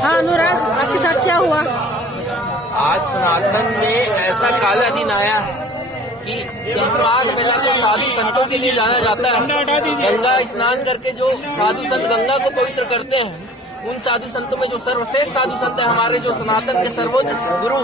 हाँ अनुराग, आपके साथ क्या हुआ? आज सनातन में ऐसा काला दिन आया है कि इस माघ मेला को साधु संतों के लिए जाना जाता है। गंगा स्नान करके जो साधु संत गंगा को पवित्र करते हैं, उन साधु संतों में जो सर्वश्रेष्ठ साधु संत है हमारे जो सनातन के सर्वोच्च गुरु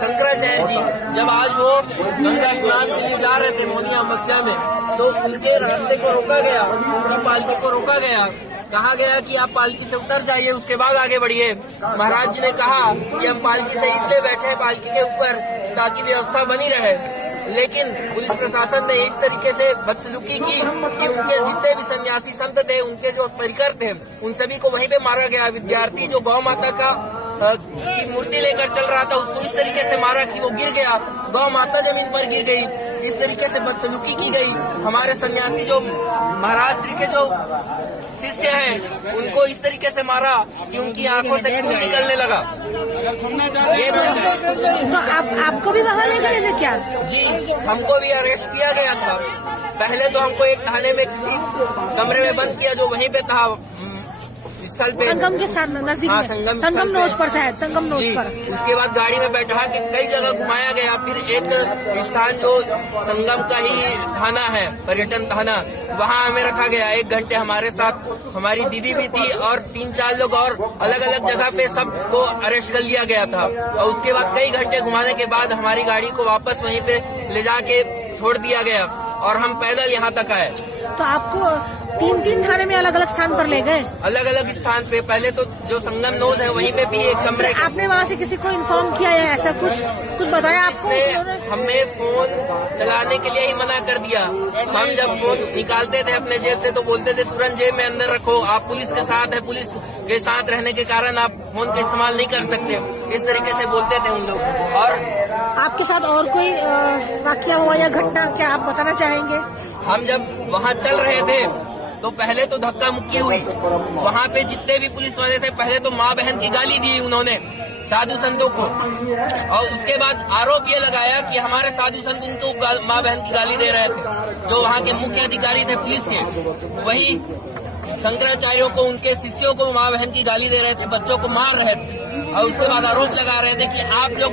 शंकराचार्य जी, जब आज वो गंगा स्नान के लिए जा रहे थे मोदी अमावस्या में, तो उनके रास्ते को रोका गया, उनकी पालकी को रोका गया। कहा गया कि आप पालकी से उतर जाइए, उसके बाद आगे बढ़िए। महाराज जी ने कहा कि हम पालकी से इसलिए बैठे हैं पालकी के ऊपर ताकि व्यवस्था बनी रहे, लेकिन पुलिस प्रशासन ने इस तरीके से बदसलूकी की कि उनके जितने भी सन्यासी संत थे, उनके जो परिकर थे, उन सभी को वहीं पे मारा गया। विद्यार्थी जो गौ माता का की मूर्ति लेकर चल रहा था, उसको इस तरीके से मारा कि वो गिर गया, गौ माता जमीन पर गिर गई। इस तरीके से बदसलूकी की गई। हमारे सन्यासी जो महाराज श्री के जो शिष्य हैं, उनको इस तरीके से मारा कि उनकी आंखों से खून निकलने लगा। ये तो आपको भी वहाँ ले गए थे क्या? जी, हमको भी अरेस्ट किया गया था। पहले तो हमको एक थाने में किसी कमरे में बंद किया जो वहीं पे था, स्थल पे, संगम के साथ नजदीक हाँ, में, संगम नोज पर शायद, संगम नोज पर। उसके बाद गाड़ी में बैठा के कई जगह घुमाया गया। फिर एक स्थान जो संगम का ही थाना है, पर्यटन थाना, वहाँ हमें रखा गया। 1 घंटे हमारे साथ हमारी दीदी भी थी और 3-4 लोग और अलग अलग जगह पे सबको अरेस्ट कर लिया गया था। और उसके बाद कई घंटे घुमाने के बाद हमारी गाड़ी को वापस वहीं पे ले जाके छोड़ दिया गया और हम पैदल यहाँ तक आए। तो आपको 3 थाने में अलग अलग स्थान पर ले गए? अलग अलग स्थान पे। पहले तो जो संगम नोज है वहीं पे भी एक कमरे। आपने वहाँ से किसी को इन्फॉर्म किया या ऐसा कुछ बताया आपको? हमें फोन चलाने के लिए ही मना कर दिया। हम जब फोन निकालते थे अपने जेब से तो बोलते थे तुरंत जेब में अंदर रखो, आप पुलिस के साथ है, पुलिस के साथ रहने के कारण आप फोन का इस्तेमाल नहीं कर सकते, इस तरीके से बोलते थे उन लोग। और आपके साथ और कोई वाकया हुआ या घटना क्या आप बताना चाहेंगे? हम जब वहाँ चल रहे थे तो पहले तो धक्का मुक्की हुई। वहाँ पे जितने भी पुलिस वाले थे, पहले तो माँ बहन की गाली दी उन्होंने साधु संतों को, और उसके बाद आरोप ये लगाया कि हमारे साधु संत उनको माँ बहन की गाली दे रहे थे। जो वहाँ के मुख्य अधिकारी थे पुलिस के, वही शंकराचार्यों को, उनके शिष्यों को माँ बहन की गाली दे रहे थे, बच्चों को मार रहे थे। और उसके बाद आरोप लगा रहे थे कि आप लोग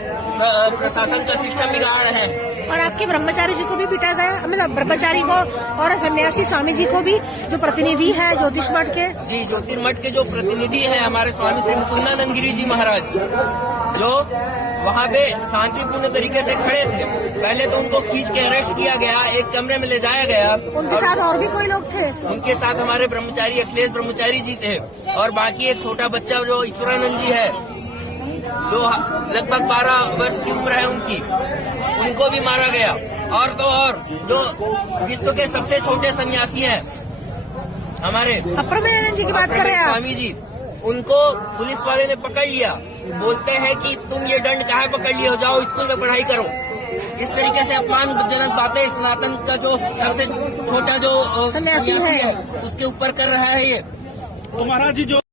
प्रशासन का सिस्टम बिगाड़ रहे हैं। और आपके ब्रह्मचारी जी को भी पीटा गया, मतलब ब्रह्मचारी को और सन्यासी स्वामी जी को भी, जो प्रतिनिधि है ज्योतिष मठ के। जी, ज्योतिष मठ के जो प्रतिनिधि हैं हमारे स्वामी श्री मुकुंदानंद गिरी जी महाराज, जो वहाँ पे शांतिपूर्ण तरीके से खड़े थे। पहले तो उनको खींच के अरेस्ट किया गया, एक कमरे में ले जाया गया। उनके साथ और भी कोई लोग थे? उनके साथ हमारे ब्रह्मचारी अखिलेश ब्रह्मचारी जी थे, और बाकी एक छोटा बच्चा जो ईश्वरानंद जी है, जो लगभग 12 वर्ष की उम्र है उनकी, उनको भी मारा गया। और तो और जो विश्व के सबसे छोटे सन्यासी हैं हमारे अप्रमेयानंद जी की बात कर रहे हैं स्वामी जी, उनको पुलिस वाले ने पकड़ लिया। बोलते हैं कि तुम ये दंड कहाँ पकड़ लिए हो, जाओ स्कूल में पढ़ाई करो। इस तरीके से अपमानजनक बातें सनातन का जो सबसे छोटा जो सन्यासी है उसके ऊपर कर रहा है ये। तो महाराज जी जो